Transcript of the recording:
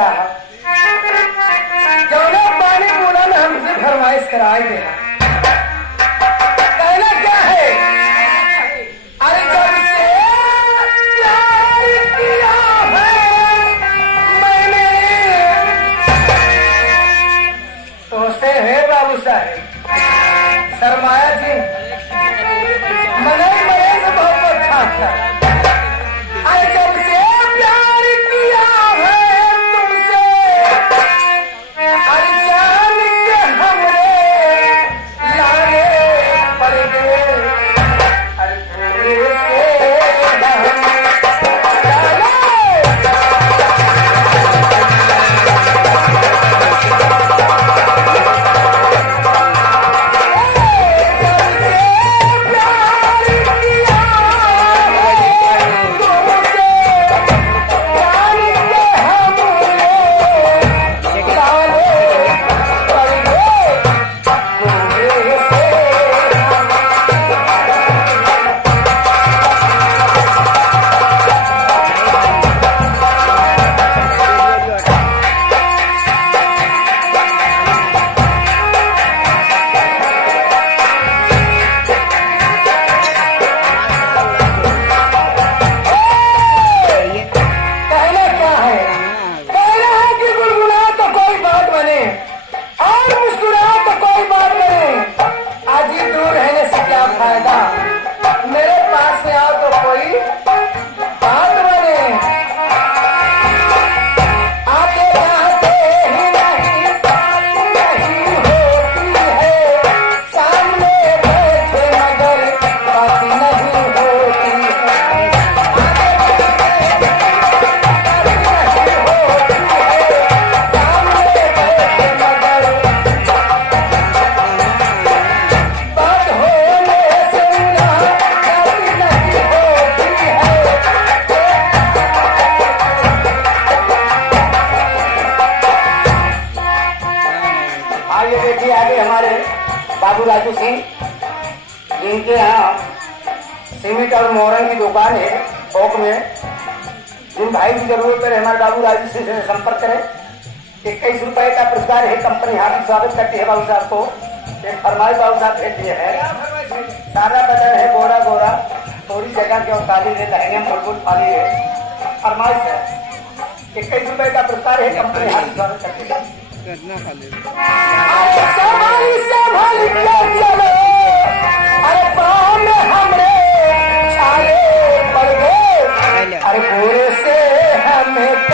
साहब जौना पानी बोला ना हमसे फरमाइश कराए देना। कहना क्या है? अरे जब से प्यार किया है मैंने तो से है बाबू साहब सरमाया जी मने से बहुत अच्छा था। अरे जब से प्यार किया है तुमसे अरे जान के हमरे लाने पड़ गए। अरे पूरे से बाबू राजू सिंह जिनके यहाँ सीमेंट और मोहरन की दुकान है थोक में। जिन भाई की जरूरत है हमारे बाबू राजू सिंह से संपर्क करें। 21 रुपए का पुरस्कार है। कंपनी हार्दिक स्वागत करती है बाबू साहब को। एक फरमाइश बाबू साहब भेज दिए है। सारा बदन है गोरा गोरा थोड़ी जगह के और काली है लहंगे में बुलबुल पाली है। फरमाइश है 21 रुपए का पुरस्कार है। कंपनी हार्दिक स्वागत करती है। अरे पाँव में हमरे छाले पड़ गए। अरे पूरे से हमें